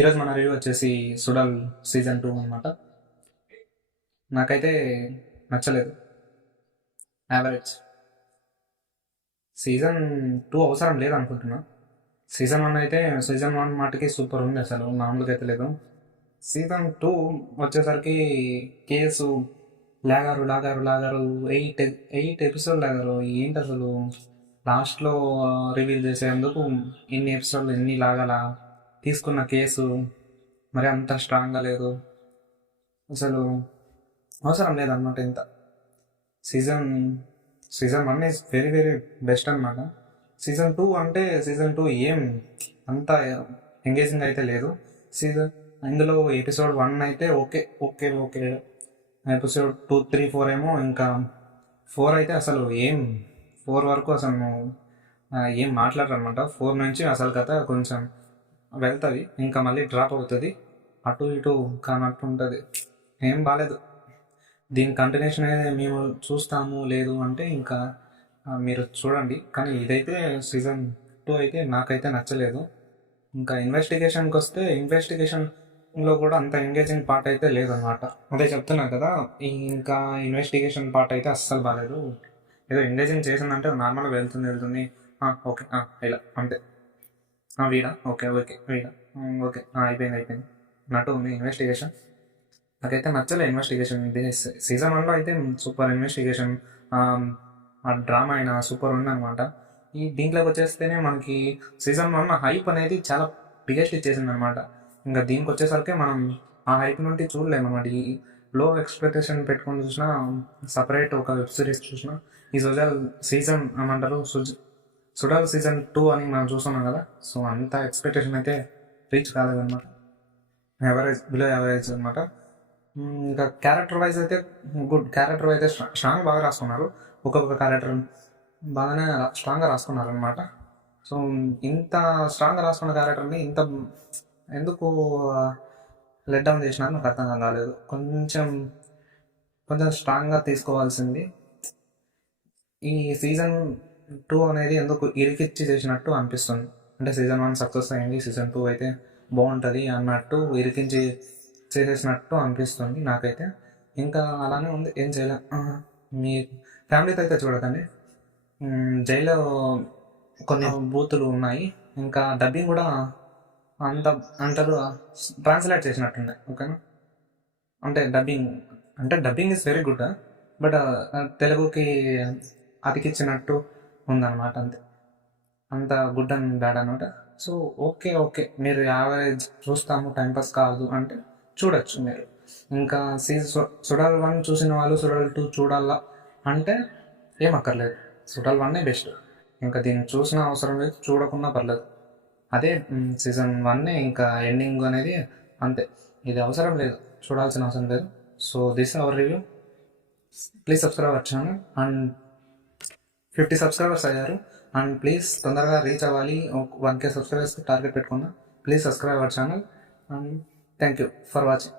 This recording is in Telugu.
ఈరోజు మన రివ్యూ వచ్చేసి సుడల్ సీజన్ 2 అనమాట. నాకైతే నచ్చలేదు, యావరేజ్. సీజన్ 2 అవసరం లేదనుకుంటున్నా. సీజన్ 1 మాటకి సూపర్ ఉంది, అసలు మామూలుగా అయితే లేదు. సీజన్ 2 వచ్చేసరికి కేసు లాగారు లాగారు లాగారు 8 ఎపిసోడ్ లాగారు. ఏంటి అసలు లాస్ట్లో రివీల్ చేసేందుకు ఇన్ని ఎపిసోడ్లు ఎన్ని లాగాల? తీసుకున్న కేసు మరి అంత స్ట్రాంగ్గా లేదు, అసలు అవసరం లేదన్నమాట. ఇంత season 1 is very very best అనమాట. సీజన్ 2 ఏం అంత ఎంగేజింగ్ అయితే లేదు. ఇందులో ఎపిసోడ్ 1 అయితే ఓకే ఓకే ఓకే, ఎపిసోడ్ 2, 3, 4 ఏమో, ఇంకా 4 అయితే అసలు 4 వరకు అసలు ఏం మాట్లాడరు అనమాట. 4 నుంచి అసలు కథ కొంచెం వెళ్తుంది, ఇంకా మళ్ళీ డ్రాప్ అవుతుంది, అటు ఇటు కానట్టు ఉంటుంది. ఏం బాగాలేదు. దీని కంటిన్యూషన్ అయితే మేము చూస్తాము, లేదు అంటే ఇంకా మీరు చూడండి. కానీ ఇదైతే సీజన్ 2 అయితే నాకైతే నచ్చలేదు. ఇంకా ఇన్వెస్టిగేషన్కి వస్తే, ఇన్వెస్టిగేషన్లో కూడా అంత ఎంగేజింగ్ పార్ట్ అయితే లేదన్నమాట. అదే చెప్తున్నా కదా, ఇంకా ఇన్వెస్టిగేషన్ పార్ట్ అయితే అస్సలు బాగాలేదు. ఏదో ఎంగేజింగ్ చేసిందంటే నార్మల్గా వెళ్తుంది ఓకే ఇలా అంతే. వీడా ఓకే ఓకే వీడా ఓకే అయిపోయింది నటు ఉంది. ఇన్వెస్టిగేషన్ నాకైతే నచ్చలే. ఇన్వెస్టిగేషన్ సీజన్ 1లో అయితే సూపర్ ఇన్వెస్టిగేషన్, ఆ డ్రామా అయినా సూపర్ ఉందన్నమాట. దీంట్లోకి వచ్చేస్తేనే మనకి సీజన్ 1 హైప్ అనేది చాలా బిగ్గెస్ట్ ఇచ్చేసింది అనమాట. ఇంకా దీనికి వచ్చేసరికి మనం ఆ హైప్ నుండి చూడలేము అన్నమాట. ఈ లో ఎక్స్పెక్టేషన్ పెట్టుకొని చూసినా, సపరేట్ ఒక వెబ్ సిరీస్ చూసినా, ఈ సీజన్ ఏమంటారు సుడల్ సీజన్ 2 అని మనం చూస్తున్నాం కదా, సో అంత ఎక్స్పెక్టేషన్ అయితే రీచ్ కాలేదన్నమాట. బిలో యావరేజ్ అనమాట. ఇంకా క్యారెక్టర్ వైజ్ అయితే గుడ్. క్యారెక్టర్ అయితే స్ట్రాంగ్ బాగా రాసుకున్నారు. ఒక్కొక్క క్యారెక్టర్ బాగానే స్ట్రాంగ్గా రాసుకున్నారు అనమాట. సో ఇంత స్ట్రాంగ్గా రాసుకున్న క్యారెక్టర్ని ఇంత ఎందుకు లెట్ డౌన్ చేసినారు నాకు అర్థం కాలేదు. కొంచెం స్ట్రాంగ్గా తీసుకోవాల్సింది. ఈ సీజన్ 2 అనేది ఎందుకు ఇరికిచ్చి చేసినట్టు అనిపిస్తుంది. అంటే సీజన్ 1 సక్సెస్ అయింది, సీజన్ 2 అయితే బాగుంటుంది అన్నట్టు ఇరికించి చేసేసినట్టు అనిపిస్తుంది నాకైతే. ఇంకా అలానే ఉంది, ఏం చేయలేం. మీ ఫ్యామిలీతో అయితే చూడకండి. జైల్లో కొన్ని బూతులు ఉన్నాయి, ఇంకా డబ్బింగ్ కూడా అంటారు ట్రాన్స్లేట్ చేసినట్టుంది. ఓకేనా, అంటే dubbing is very good, but తెలుగుకి అతికిచ్చినట్టు ఉందన్నమాట. అంత గుడ్ అండ్ బ్యాడ్ అనమాట. సో ఓకే మీరు యావరేజ్ చూస్తాము, టైంపాస్ కాదు అంటే చూడొచ్చు మీరు. ఇంకా సుడల్ 1 చూసిన వాళ్ళు సుడల్ 2 చూడాలా అంటే ఏమక్కర్లేదు, సుడల్ 1 బెస్ట్. ఇంకా దీన్ని చూసిన అవసరం లేదు, చూడకుండా పర్లేదు. అదే సీజన్ 1 ఇంకా ఎండింగ్ అనేది అంతే. ఇది అవసరం లేదు, చూడాల్సిన అవసరం లేదు. So this our review. Please subscribe our channel. And 50 subscribers అయ్యారు, అండ్ ప్లీజ్ తొందరగా రీచ్ అవ్వాలి. 1K సబ్స్క్రైబర్స్ టార్గెట్ పెట్టుకున్నా. Please subscribe our channel, and thank you for watching.